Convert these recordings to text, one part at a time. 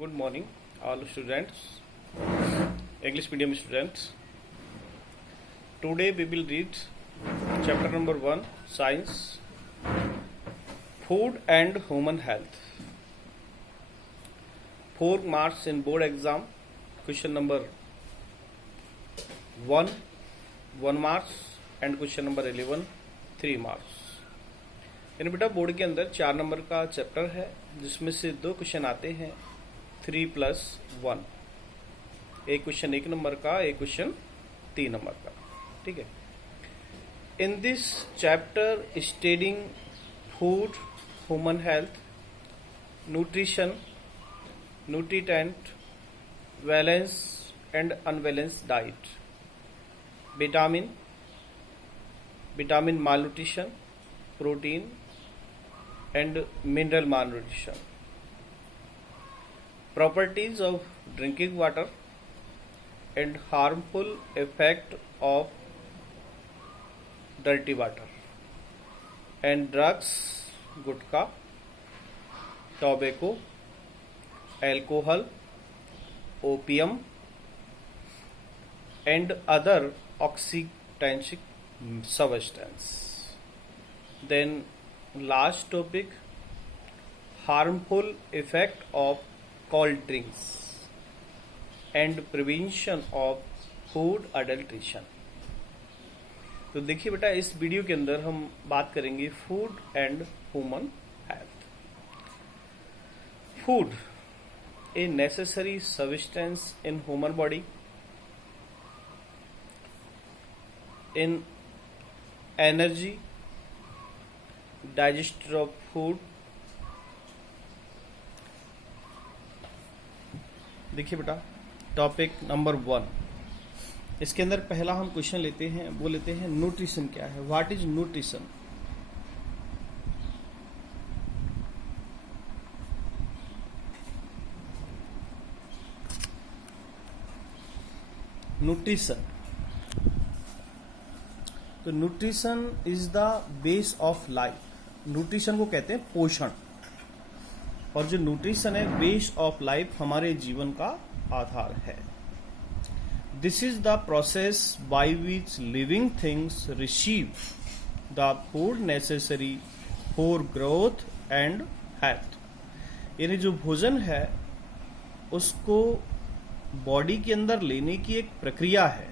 Good morning, all students, English medium students. Today we will read chapter number 1, Science, Food and Human Health. 4 marks in board exam. Question number 1, 1 marks, and question number 11, 3 marks. यानी बेटा board के अंदर 4 number का chapter है जिसमें से 2 question आते हैं 3+1. एक क्वेश्चन 1 नंबर का, एक क्वेश्चन 3 नंबर का. ठीक है. In this chapter studying food, human health, nutrition, nutrient, balance and unbalance diet, vitamin malnutrition, protein and mineral malnutrition, properties of drinking water and harmful effect of dirty water, and drugs, gutka, tobacco, alcohol, opium and other oxytonic substance. Then last topic, harmful effect of cold drinks and prevention of food adulteration. तो देखिए बेटा, इस video के अंदर हम बात करेंगे food and human health. Food, a necessary substance in human body. In energy, digester of food. देखिए बेटा, टॉपिक नंबर 1. इसके अंदर पहला हम क्वेश्चन लेते हैं, वो लेते हैं न्यूट्रिशन क्या है. What is nutrition? न्यूट्रिशन, तो nutrition is the base of life. Nutrition को कहते हैं पोषण, और जो न्यूट्रिशन है बेस ऑफ लाइफ, हमारे जीवन का आधार है. This is the process by which living things receive the food necessary for growth and health. यानी जो भोजन है उसको बॉडी के अंदर लेने की एक प्रक्रिया है.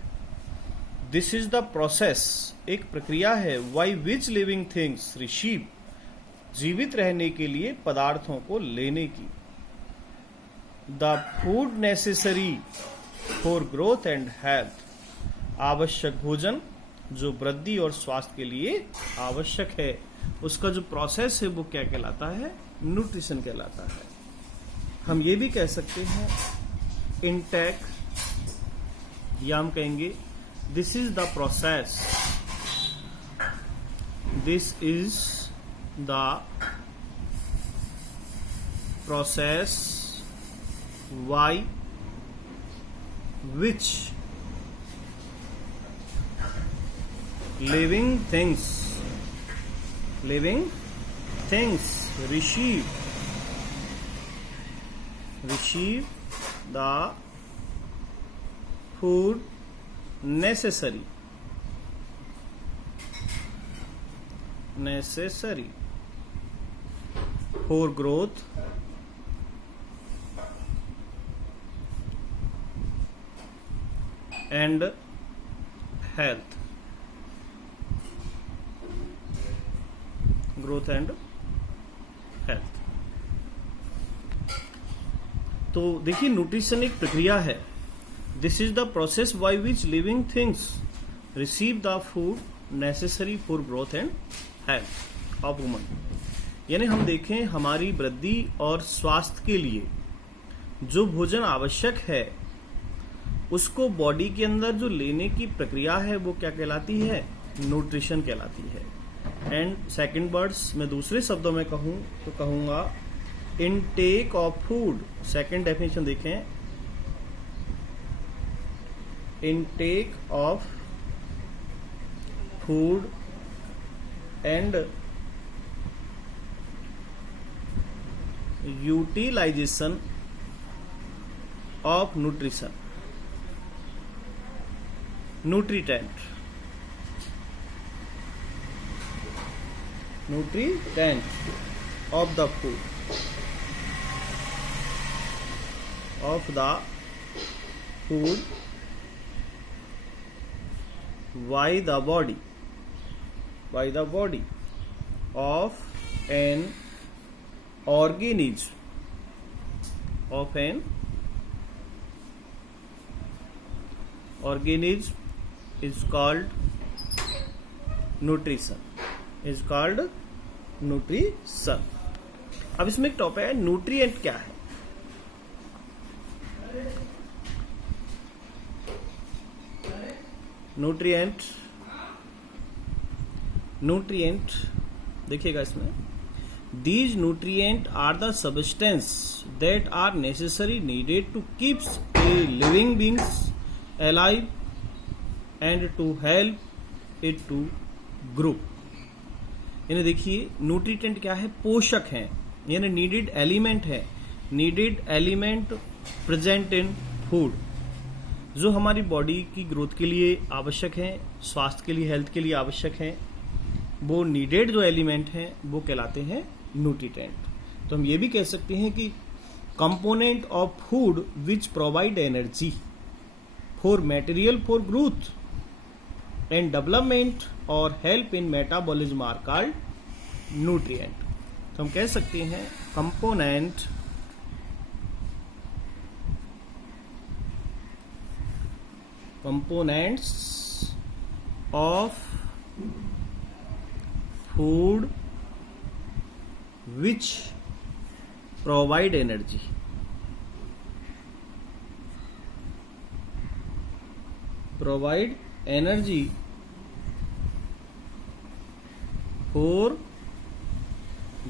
दिस इज द प्रोसेस, एक प्रक्रिया है, by which living things receive, जीवित रहने के लिए पदार्थों को लेने की, the food necessary for growth and health, आवश्यक भोजन जो वृद्धि और स्वास्थ्य के लिए आवश्यक है, उसका जो प्रोसेस है वो क्या कहलाता है? न्यूट्रिशन कहलाता है. हम ये भी कह सकते हैं इनटेक, या हम कहेंगे this is the process, this is the process by which living things receive the food necessary for growth and health. Growth and health. तो देखिए, न्यूट्रिशन एक प्रक्रिया है. This is the process by which living things receive the food necessary for growth and health of woman. यानी हम देखें, हमारी वृद्धि और स्वास्थ्य के लिए जो भोजन आवश्यक है उसको बॉडी के अंदर जो लेने की प्रक्रिया है वो क्या कहलाती है? न्यूट्रिशन कहलाती है. एंड सेकंड वर्ड्स में दूसरे शब्दों में कहूं तो कहूंगा intake of food. Second definition देखें, intake of food and utilization of nutrition, nutritent of the food, by the body of an organism is called nutrition. अब इसमें एक टॉपिक है न्यूट्रिएंट क्या है. न्यूट्रिएंट देखिएगा इसमें, these nutrients are the substance that are necessary needed to keep a living beings alive and to help it to grow. यानी देखिए न्यूट्रिएंट क्या है, पोषक है, यानी नीडेड एलिमेंट है, needed element present in food, जो हमारी बॉडी की ग्रोथ के लिए आवश्यक है, स्वास्थ्य के लिए, हेल्थ के लिए आवश्यक है. वो नीडेड जो एलिमेंट हैं वो कहलाते हैं न्यूट्रिएंट. तो हम ये भी कह सकते हैं कि component of food which provide energy for material for growth and development और help in metabolism are called nutrient. तो हम कह सकते हैं components of food which provide energy for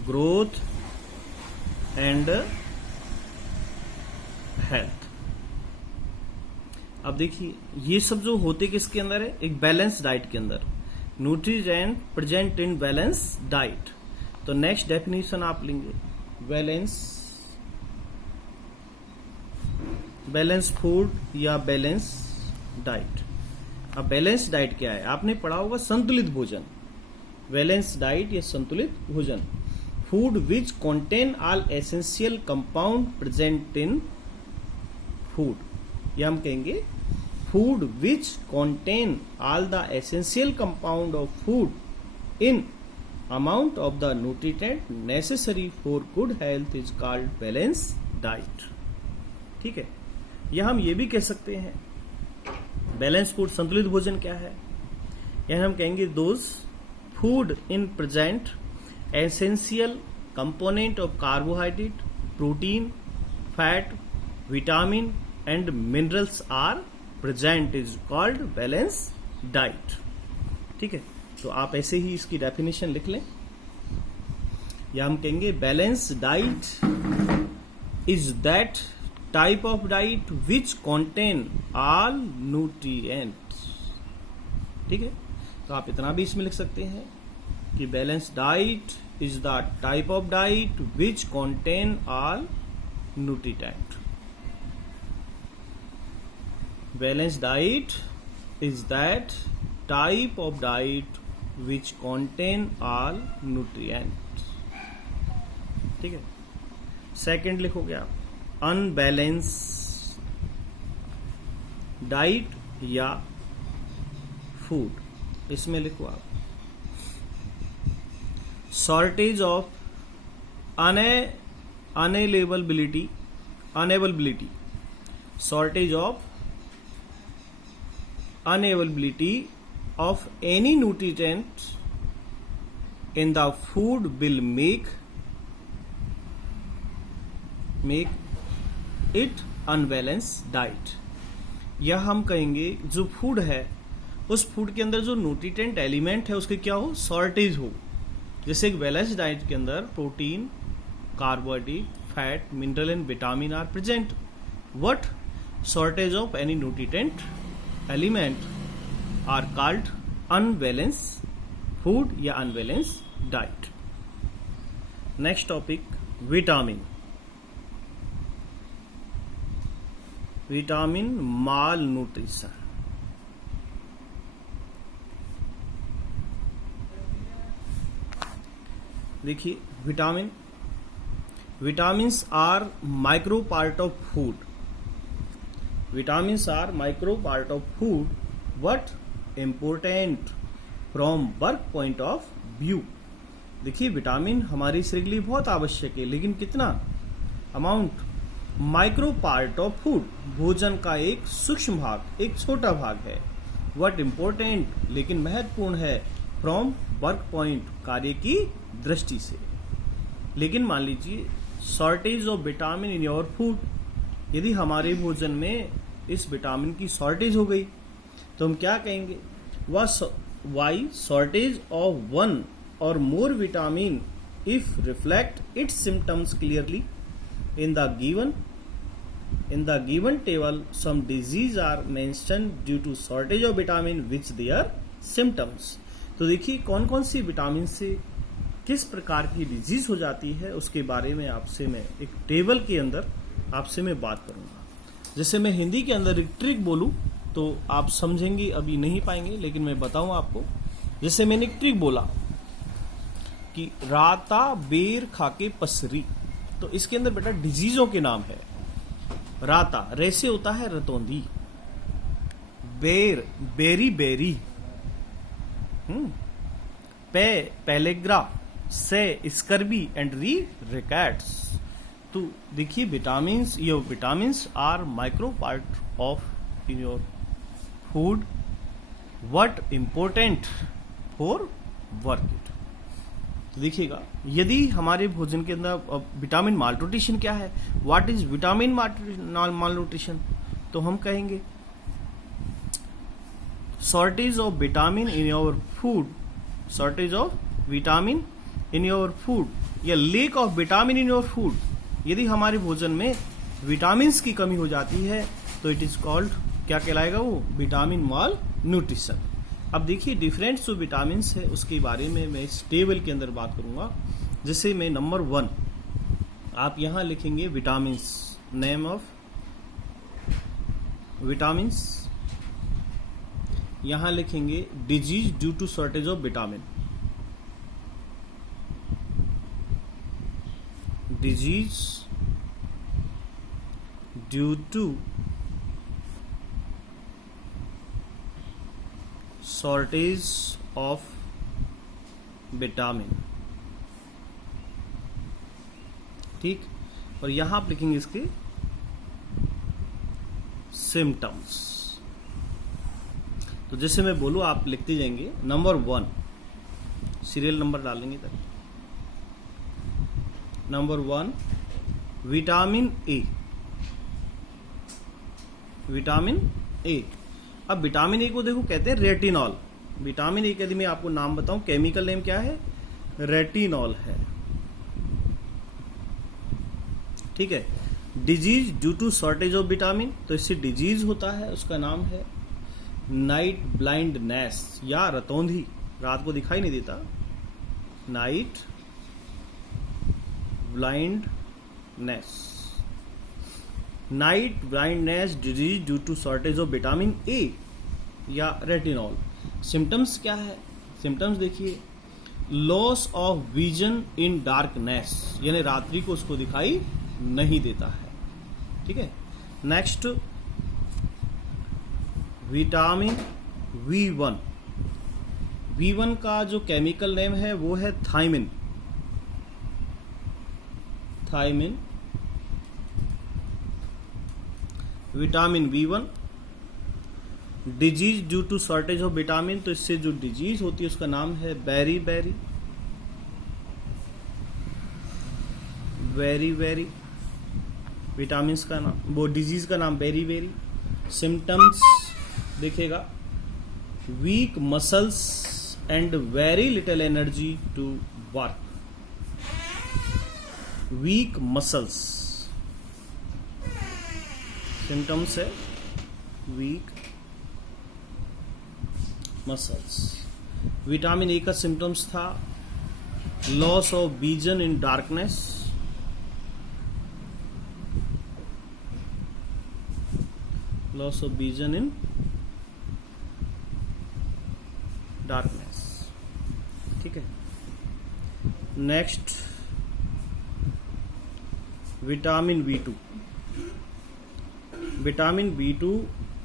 growth and health. अब देखिए ये सब जो होते किसके अंदर है, एक बैलेंस डाइट के अंदर. Nutrient present in balance diet. तो नेक्स्ट डेफिनेशन आप लेंगे, बैलेंस फूड या बैलेंस डाइट. अब बैलेंस डाइट क्या है, आपने पढ़ा होगा संतुलित भोजन. बैलेंस डाइट या संतुलित भोजन, food which contain all essential compound present in food. या हम कहेंगे food which contain all the essential compound of food in amount of the nutrient necessary for good health is called balanced diet. ठीक है. या हम ये भी कह सकते हैं बैलेंस फूड, संतुलित भोजन क्या है, या हम कहेंगे those food in present essential component of carbohydrate, protein, fat, vitamin and minerals are present is called balanced diet. ठीक है. तो आप ऐसे ही इसकी डेफिनेशन लिख लें, या हम कहेंगे balance diet is that type of diet which contain all nutrients. ठीक है. तो आप इतना भी इसमें लिख सकते हैं कि balance diet is the type of diet which contain all nutrient. Balance diet is that type of diet which contain all nutrients. ठीक है. सेकेंड लिखोगे आप अनबैलेंस डाइट या फूड. इसमें लिखो आप shortage of unavailability, shortage of unavailability of any nutrient in the food will make it unbalanced diet. या हम कहेंगे जो फूड है उस फूड के अंदर जो न्यूट्रिएंट एलिमेंट है उसके क्या हो, शॉर्टेज हो. जैसे एक बैलेंस डाइट के अंदर protein, carbohydrate, fat, mineral and vitamin are present. What shortage of any nutrient element are called unbalance food या unbalance diet. Next topic vitamin. Vitamin malnutrition. देखिए vitamins are micro part of food. Vitamins are micro part of food but important from work point of view. देखिए vitamin हमारे शरीर के लिए बहुत आवश्यक है, लेकिन कितना amount? Micro part of food, भोजन का एक सूक्ष्म भाग, एक छोटा भाग है। बट इम्पोर्टेंट, लेकिन महत्वपूर्ण है फ्रॉम वर्क पॉइंट, कार्य की दृष्टि से। लेकिन मान लीजिए shortage of vitamin in your food, यदि हमारे भोजन में इस विटामिन की शॉर्टेज हो गई तो हम क्या कहेंगे? वाई शॉर्टेज ऑफ वन और मोर vitamin if reflect it's symptoms clearly in the given table some disease are mentioned due to shortage of vitamin which their symptoms। तो देखिए कौन कौन सी विटामिन से किस प्रकार की डिजीज हो जाती है उसके बारे में आपसे मैं एक टेबल के अंदर आपसे मैं बात करूंगा। जैसे मैं हिंदी के अंदर एक ट्रिक बोलूं तो आप समझेंगे अभी नहीं पाएंगे, लेकिन मैं बताऊं आपको। जैसे मैंने एक ट्रिक बोला कि राता बेर खाके पसरी, तो इसके अंदर बेटा डिजीजों के नाम है। राता रे से होता है रतौंधी, बेर बेरी बेरी, पे पेलेग्रा, से स्कर्बी एंड री रिकैट्स। तो देखिए vitamins are micro part of in your food what important for work it. तो देखिएगा यदि हमारे भोजन के अंदर विटामिन मालन्यूट्रिशन क्या है, व्हाट इज विटामिन मालन्यूट्रिशन, तो हम कहेंगे shortage of vitamin in your food, shortage of vitamin in your food या lack of vitamin in your food. यदि हमारे भोजन में विटामिन की कमी हो जाती है तो इट इज कॉल्ड, क्या कहलाएगा वो? विटामिन माल न्यूट्रिशन। अब देखिए डिफरेंट जो विटामिन है उसके बारे में मैं इस टेबल के अंदर बात करूंगा। जैसे मैं नंबर 1 आप यहां लिखेंगे विटामिन्स, नेम ऑफ विटामिन्स, यहां लिखेंगे disease due to shortage of vitamin, disease due to shortage of vitamin, ठीक। और यहां आप लिखेंगे इसके सिम्टम्स। तो जैसे मैं बोलूं आप लिखते जाएंगे। नंबर 1 सीरियल नंबर डालेंगे तक। नंबर 1 विटामिन ए, विटामिन ए। अब विटामिन ए को देखो कहते हैं रेटिनॉल। विटामिन ए के यदि मैं आपको नाम बताऊं, केमिकल नेम क्या है? रेटिनॉल है, ठीक है। Disease due to shortage of vitamin, तो इससे डिजीज होता है, उसका नाम है नाइट ब्लाइंडनेस या रतौंधी, रात को दिखाई नहीं देता, night blindness, night blindness disease due to shortage of vitamin A या रेटिनॉल। सिम्टम्स क्या है? सिम्टम्स देखिए, loss of vision in darkness, यानी रात्रि को उसको दिखाई नहीं देता है, ठीक है। नेक्स्ट विटामिन V1, V1 का जो केमिकल नेम है वो है thiamine, thiamine. Vitamin V1 disease due to shortage of vitamin, तो इससे जो डिजीज होती है उसका नाम है बेरी बेरी, वेरी वेरी। विटामिन का नाम, वो डिजीज का नाम बेरी बेरी। सिम्टम्स देखिएगा, weak muscles and very little energy to work, weak muscles, symptoms है वीक मसल्स। विटामिन ए का सिम्टम्स था loss of vision in darkness, loss of vision in darkness. ठीक है, next vitamin B2। Vitamin B2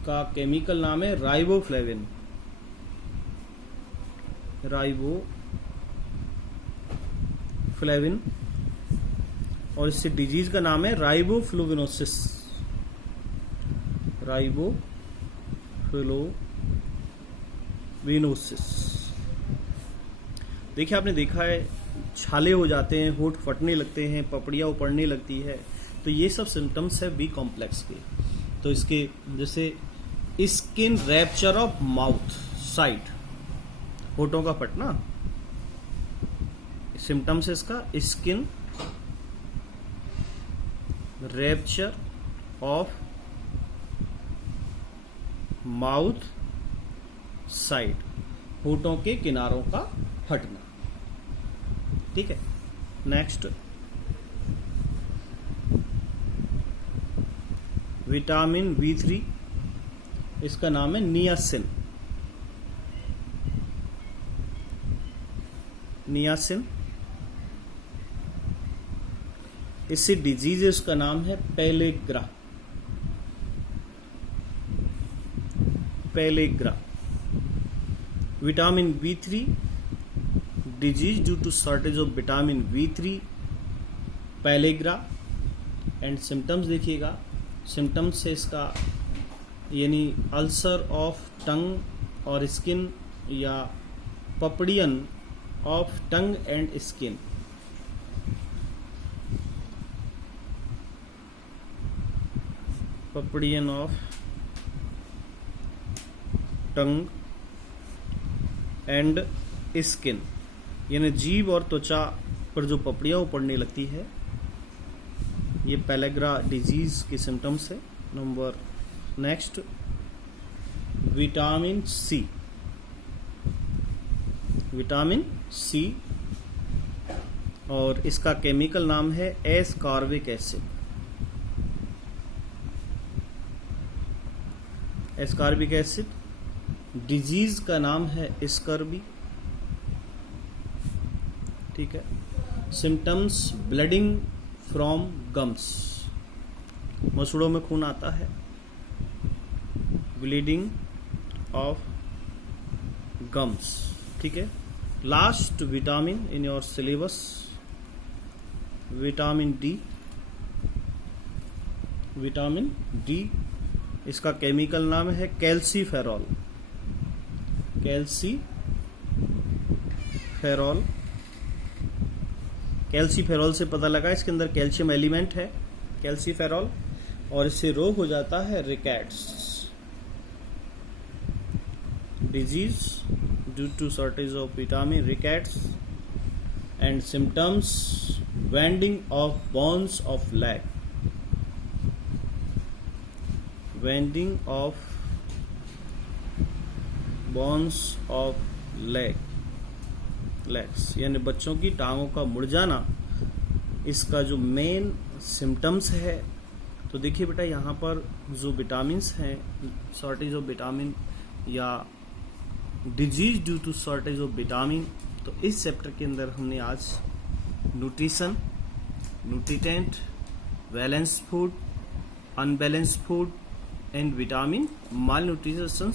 का chemical नाम है riboflavin. Riboflavin, और इससे डिजीज का नाम है राइबोफ्लूविनोसिस। राइबोफ्लूविनोसिस। देखिए, आपने देखा है छाले हो जाते हैं, होंठ फटने लगते हैं, पपड़ियाँ उपड़ने लगती है, तो ये सब सिम्टम्स है बी कॉम्प्लेक्स के। तो इसके जैसे skin rupture of mouth side, होठों का फटना, सिम्टम्स है इसका skin rupture of mouth side, होठों के किनारों का फटना। ठीक है, नेक्स्ट विटामिन B3, इसका नाम है नियासिन। नियासिन, इससे डिजीज है, उसका नाम है pellagra. Pellagra. Vitamin B3 disease due to shortage of vitamin B3, pellagra. And symptoms देखिएगा, सिम्टम्स है इसका यानी अल्सर ऑफ टंग और स्किन या पपड़ियन ऑफ टंग एंड स्किन। पपड़ियन ऑफ टंग एंड स्किन, यानी जीभ और त्वचा पर जो पपड़ियाँ उपड़ने लगती है, ये पेलेग्रा डिजीज के सिम्टम्स है। Number next vitamin C। Vitamin C, और इसका केमिकल नाम है ascorbic acid. Ascorbic acid, disease का नाम है स्कर्बी। ठीक है, सिम्टम्स ब्लडिंग फ्रॉम गम्स, मसूड़ों में खून आता है, ब्लीडिंग ऑफ गम्स। ठीक है, last vitamin in your syllabus, vitamin D। Vitamin D, इसका केमिकल नाम है कैल्सीफेरॉल। कैल्सीफेरॉल, कैल्सीफेरॉल से पता लगा इसके अंदर कैल्शियम एलिमेंट है, कैल्सीफेरॉल, और इससे रोग हो जाता है rickets. Disease due to shortage of vitamin, rickets. And symptoms bending of bones of leg, bending of bones of legs, यानी बच्चों की टांगों का मुड़ जाना, इसका जो मेन सिम्टम्स है। तो देखिए बेटा, यहाँ पर जो विटामिन्स हैं, शॉर्टेज ऑफ विटामिन या disease due to shortage of vitamin, तो इस चैप्टर के अंदर हमने आज nutrition, nutrient, balance food, unbalance food and vitamin malnutrition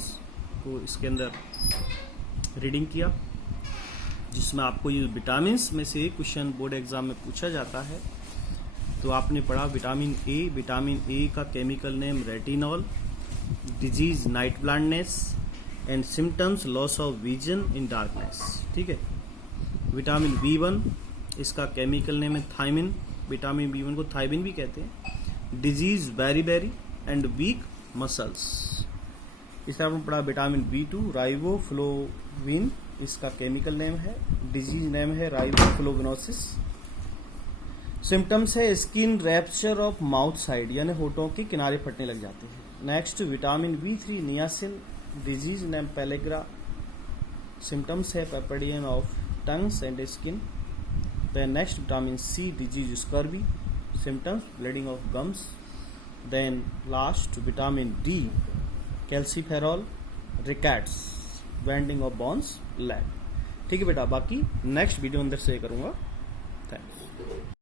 को इसके अंदर रीडिंग किया, जिसमें आपको ये विटामिन्स में से क्वेश्चन बोर्ड एग्जाम में पूछा जाता है। तो आपने पढ़ा विटामिन ए। विटामिन ए का chemical name retinol, disease night blindness and symptoms loss of vision in darkness. ठीक है, विटामिन B1, इसका केमिकल नेम है थायमिन। विटामिन B1 को थायमिन भी कहते हैं। Disease beriberi and weak muscles. इस तरह आपने पढ़ा विटामिन B2 राइबोफ्लोविन, इसका केमिकल नेम है, डिजीज नेम है राइबोफ्लोविनोसिस। सिम्टम्स है skin rupture of mouth side, यानी होठों के किनारे फटने लग जाते हैं। Next vitamin B3 niacin, disease name pellagra. Symptoms है पेपरडियन of tongues and skin. Then next vitamin C, disease scurvy. Symptoms bleeding of gums. Then last vitamin D, calciferol, rickets, bending of bones, leg. ठीक है बेटा, बाकी next video अंदर से करूंगा। Thanks.